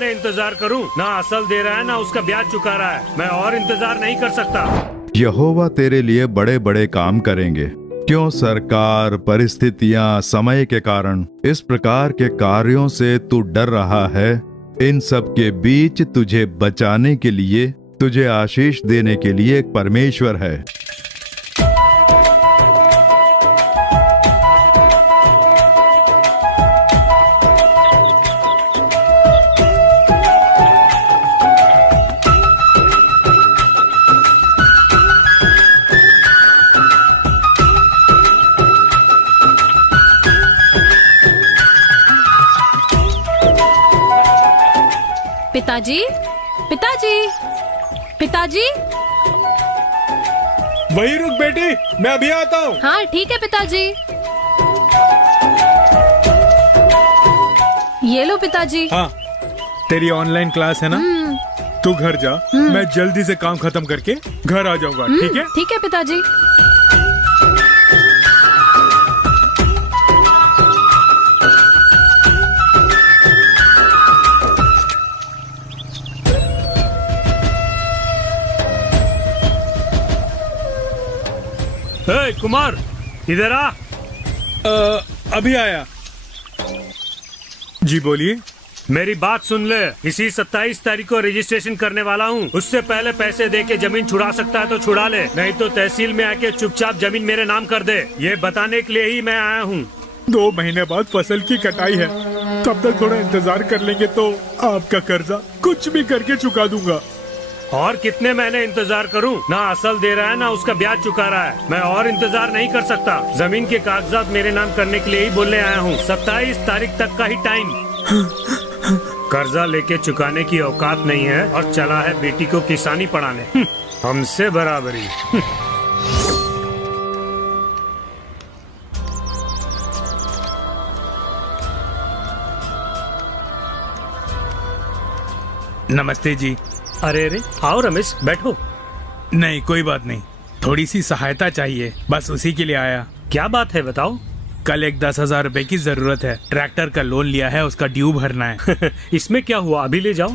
मैं इंतजार करूं? ना असल दे रहा है ना उसका ब्याज चुका रहा है। मैं और इंतजार नहीं कर सकता। यहोवा तेरे लिए बड़े बड़े काम करेंगे। क्यों सरकार, परिस्थितियां, समय के कारण इस प्रकार के कार्यों से तू डर रहा है? इन सब के बीच तुझे बचाने के लिए, तुझे आशीष देने के लिए एक परमेश्वर है। पिताजी, पिताजी, पिताजी। वही रुक बेटी, मैं अभी आता हूँ। हाँ ठीक है पिताजी। ये लो पिताजी। हाँ, तेरी ऑनलाइन क्लास है ना? तू घर जा, मैं जल्दी से काम खत्म करके घर आ जाऊंगा, ठीक है? ठीक है पिताजी। हे कुमार, इधर आ। अभी आया। जी बोलिए। मेरी बात सुन ले। इसी 27 तारीख को रजिस्ट्रेशन करने वाला हूँ। उससे पहले पैसे दे के जमीन छुड़ा सकता है तो छुड़ा ले, नहीं तो तहसील में आके चुपचाप जमीन मेरे नाम कर दे। ये बताने के लिए ही मैं आया हूँ। 2 महीने बाद फसल की कटाई है, तब तक थोड़ा इंतजार कर लेंगे तो आपका कर्जा कुछ भी करके चुका दूंगा। और कितने महीने इंतजार करूं? ना असल दे रहा है ना उसका ब्याज चुका रहा है। मैं और इंतजार नहीं कर सकता। जमीन के कागजात मेरे नाम करने के लिए ही बोलने आया हूँ। 27 तारीख तक का ही टाइम। कर्जा लेके चुकाने की औकात नहीं है और चला है बेटी को किसानी पढ़ाने। हमसे बराबरी। नमस्ते जी। अरे अरे, आओ रमेश, बैठो। नहीं, कोई बात नहीं, थोड़ी सी सहायता चाहिए, बस उसी के लिए आया। क्या बात है बताओ। कल एक 10,000 रुपए की जरूरत है। ट्रैक्टर का लोन लिया है, उसका ड्यू भरना है। इसमें क्या हुआ, अभी ले जाओ।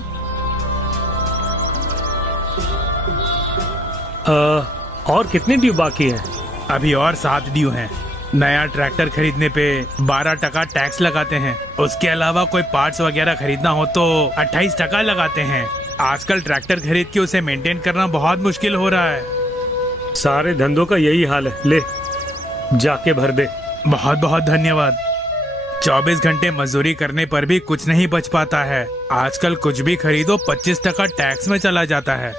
और कितने ड्यू बाकी है? अभी और 7 ड्यू हैं। नया ट्रैक्टर खरीदने पे 12% टैक्स लगाते हैं। उसके अलावा कोई पार्ट्स वगैरह खरीदना हो तो 28% लगाते हैं। आजकल ट्रैक्टर खरीद के उसे मेंटेन करना बहुत मुश्किल हो रहा है। सारे धंधों का यही हाल है। ले, जाके भर दे। बहुत बहुत धन्यवाद। 24 घंटे मजदूरी करने पर भी कुछ नहीं बच पाता है। आजकल कुछ भी खरीदो 25% टैक्स में चला जाता है।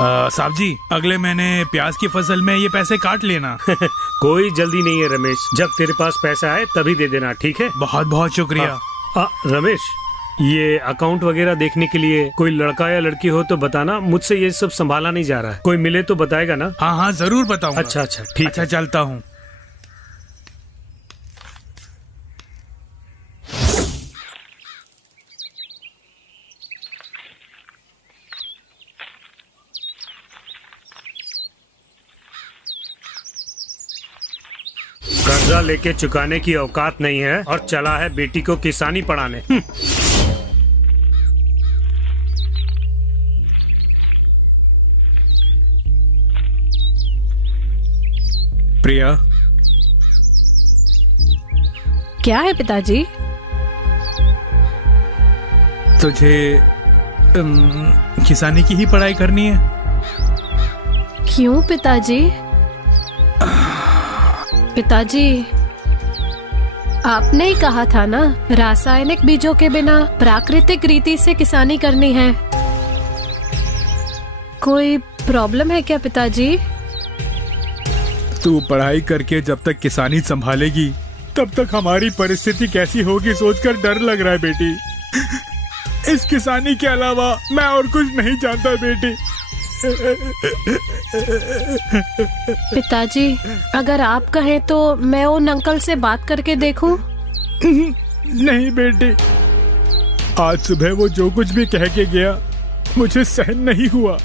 साहब जी, अगले महीने प्याज की फसल में ये पैसे काट लेना। कोई जल्दी नहीं है रमेश, जब तेरे पास पैसा आए तभी दे देना, ठीक है? बहुत बहुत शुक्रिया। रमेश, ये अकाउंट वगैरह देखने के लिए कोई लड़का या लड़की हो तो बताना। मुझसे ये सब संभाला नहीं जा रहा है। कोई मिले तो बताएगा ना? हाँ हाँ, जरूर बताऊंगा। अच्छा अच्छा, ठीक। अच्छा, चलता हूँ। कर्जा लेके चुकाने की औकात नहीं है और चला है बेटी को किसानी पढ़ाने। प्रिया, क्या है पिताजी? तुझे किसानी की ही पढ़ाई करनी है? क्यों पिताजी? पिताजी, आपने ही कहा था ना, रासायनिक बीजों के बिना प्राकृतिक रीति से किसानी करनी है। कोई प्रॉब्लम है क्या पिताजी? तू पढ़ाई करके जब तक किसानी संभालेगी तब तक हमारी परिस्थिति कैसी होगी सोचकर डर लग रहा है बेटी। इस किसानी के अलावा मैं और कुछ नहीं जानता बेटी। पिताजी, अगर आप कहें तो मैं उन अंकल से बात करके देखूं? नहीं बेटी, आज सुबह वो जो कुछ भी कह के गया मुझे सहन नहीं हुआ।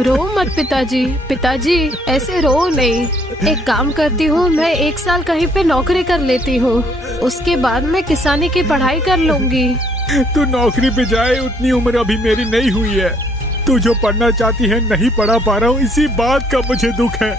रो मत पिताजी। पिताजी, ऐसे रो नहीं। एक काम करती हूँ, मैं 1 साल कहीं पे नौकरी कर लेती हूँ। उसके बाद मैं किसानी की पढ़ाई कर लूंगी। तू नौकरी पे जाए उतनी उम्र अभी मेरी नहीं हुई है। तू जो पढ़ना चाहती है नहीं पढ़ा पा रहा हूँ, इसी बात का मुझे दुख है।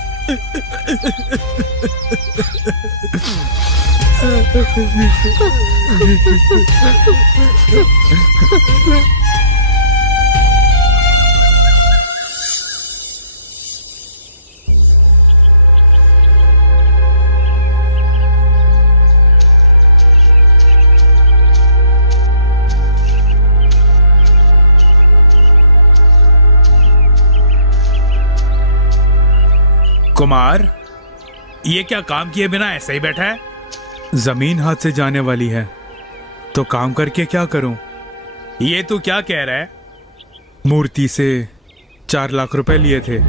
कुमार, ये क्या काम किए बिना ऐसे ही बैठा है? जमीन हाथ से जाने वाली है तो काम करके क्या करूं? ये तू क्या कह रहा है? मूर्ति से 4 लाख रुपए लिए थे,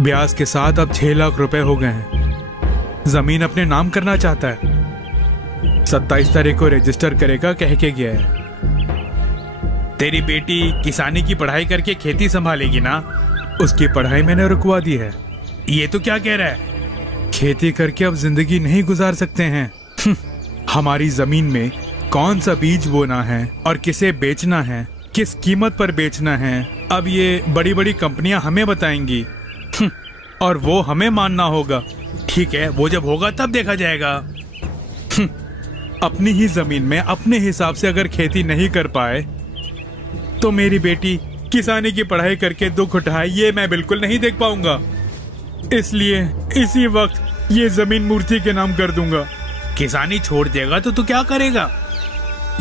ब्याज के साथ अब 6 लाख रुपए हो गए हैं। जमीन अपने नाम करना चाहता है। 27 तारीख को रजिस्टर करेगा कह के गया है। तेरी बेटी किसानी की पढ़ाई करके खेती संभालेगी ना? उसकी पढ़ाई मैंने रुकवा दी है। ये तो क्या कह रहा है? खेती करके अब जिंदगी नहीं गुजार सकते हैं। हमारी जमीन में कौन सा बीज बोना है और किसे बेचना है, किस कीमत पर बेचना है, अब ये बड़ी बड़ी कंपनियां हमें बताएंगी और वो हमें मानना होगा। ठीक है, वो जब होगा तब देखा जाएगा। अपनी ही जमीन में अपने हिसाब से अगर खेती नहीं कर पाए तो मेरी बेटी किसानी की पढ़ाई करके दुख उठाए, ये मैं बिल्कुल नहीं देख पाऊंगा। इसलिए इसी वक्त ये जमीन मूर्ति के नाम कर दूंगा। किसानी छोड़ देगा तो तू क्या करेगा?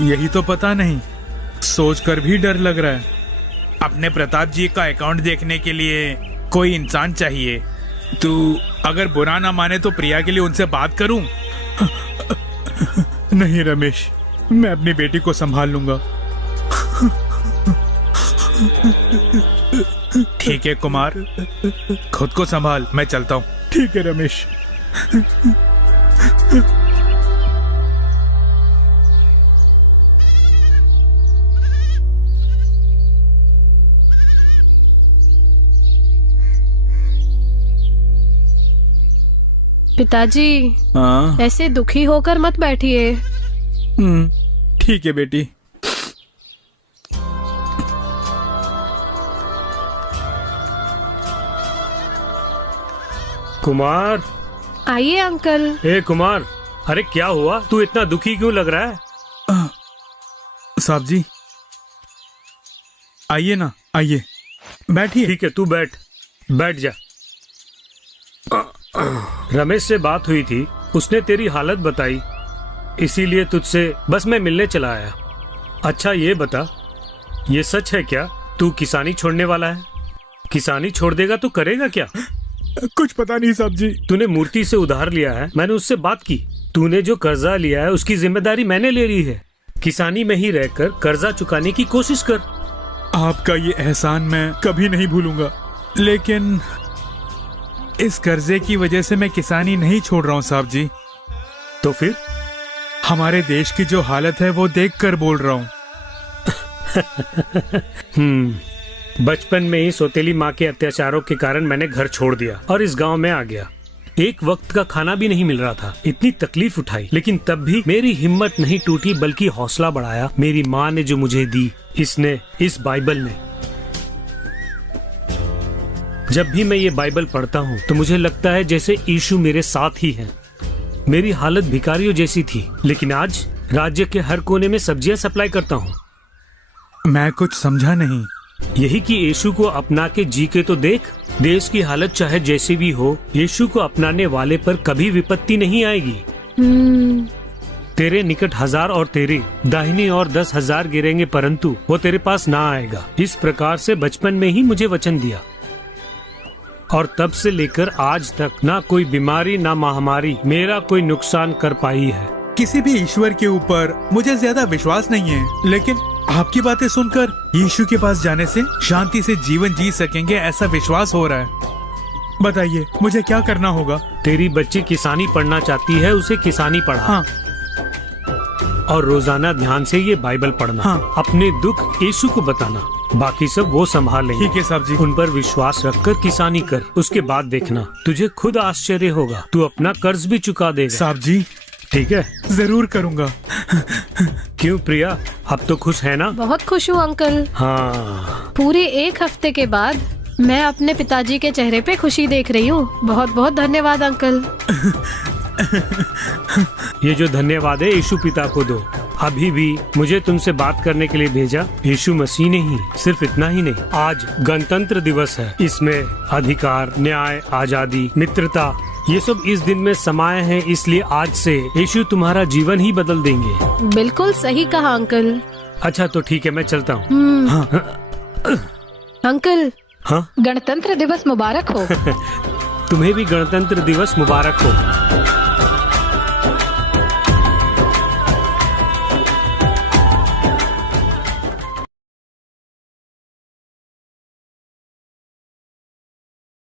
यही तो पता नहीं, सोचकर भी डर लग रहा है। अपने प्रताप जी का अकाउंट देखने के लिए कोई इंसान चाहिए। तू अगर बुरा ना माने तो प्रिया के लिए उनसे बात करूं? नहीं रमेश, मैं अपनी बेटी को संभाल लूंगा। ठीक है कुमार, खुद को संभाल, मैं चलता हूँ। ठीक है रमेश। पिताजी, हाँ, ऐसे दुखी होकर मत बैठिए। ठीक है बेटी। कुमार, आइए अंकल। ए कुमार, अरे क्या हुआ? तू इतना दुखी क्यों लग रहा है? साहब जी, आइए ना, आइए, बैठिए। ठीक है, तू बैठ जा। रमेश से बात हुई थी, उसने तेरी हालत बताई, इसीलिए तुझसे बस मैं मिलने चला आया। अच्छा ये बता, ये सच है क्या तू किसानी छोड़ने वाला है? किसानी छोड़ देगा तो करेगा क्या? कुछ पता नहीं साहब जी। तूने मूर्ति से उधार लिया है, मैंने उससे बात की। तूने जो कर्जा लिया है उसकी जिम्मेदारी मैंने ले ली है। किसानी में ही रहकर कर्जा चुकाने की कोशिश कर। आपका ये एहसान मैं कभी नहीं भूलूंगा, लेकिन इस कर्जे की वजह से मैं किसानी नहीं छोड़ रहा हूँ साहब जी। तो फिर? हमारे देश की जो हालत है वो देखकर बोल रहा हूँ। बचपन में ही सौतेली माँ के अत्याचारों के कारण मैंने घर छोड़ दिया और इस गांव में आ गया। एक वक्त का खाना भी नहीं मिल रहा था, इतनी तकलीफ उठाई, लेकिन तब भी मेरी हिम्मत नहीं टूटी, बल्कि हौसला बढ़ाया मेरी माँ ने जो मुझे दी, इसने, इस बाइबल ने। जब भी मैं ये बाइबल पढ़ता हूँ तो मुझे लगता है जैसे यीशु मेरे साथ ही है। मेरी हालत भिखारियों जैसी थी, लेकिन आज राज्य के हर कोने में सब्जियां सप्लाई करता हूँ। मैं कुछ समझा नहीं। यही कि यीशु को अपना के जी के तो देख। देश की हालत चाहे जैसी भी हो, यीशु को अपनाने वाले पर कभी विपत्ति नहीं आएगी। तेरे निकट 1000 और तेरे दाहिनी और 10,000 गिरेंगे, परंतु वो तेरे पास ना आएगा। इस प्रकार से बचपन में ही मुझे वचन दिया और तब से लेकर आज तक ना कोई बीमारी ना महामारी मेरा कोई नुकसान कर पाई है। किसी भी ईश्वर के ऊपर मुझे ज्यादा विश्वास नहीं है, लेकिन आपकी बातें सुनकर यीशु के पास जाने से शांति से जीवन जी सकेंगे ऐसा विश्वास हो रहा है। बताइए मुझे क्या करना होगा? तेरी बच्ची किसानी पढ़ना चाहती है, उसे किसानी पढ़ा। हाँ। और रोजाना ध्यान से ये बाइबल पढ़ना। हाँ। अपने दुख यीशु को बताना, बाकी सब वो संभाल लेंगे। ठीक है साहब जी। उन पर विश्वास रखकर किसानी कर, उसके बाद देखना तुझे खुद आश्चर्य होगा, तू अपना कर्ज भी चुका देगा। साहब जी, ठीक है? जरूर करूँगा। क्यों प्रिया, अब तो खुश है ना? बहुत खुश हूँ अंकल। हाँ, पूरे 1 हफ्ते के बाद मैं अपने पिताजी के चेहरे पे खुशी देख रही हूँ। बहुत बहुत धन्यवाद अंकल। ये जो धन्यवाद है यीशु पिता को दो। अभी भी मुझे तुमसे बात करने के लिए भेजा यीशु मसीह ने ही। सिर्फ इतना ही नहीं, आज गणतंत्र दिवस है। इसमें अधिकार, न्याय, आजादी, मित्रता, ये सब इस दिन में समाये हैं। इसलिए आज से यीशु तुम्हारा जीवन ही बदल देंगे। बिल्कुल सही कहा अंकल। अच्छा तो ठीक है, मैं चलता हूँ। अंकल, हाँ? गणतंत्र दिवस मुबारक हो। तुम्हें भी गणतंत्र दिवस मुबारक हो।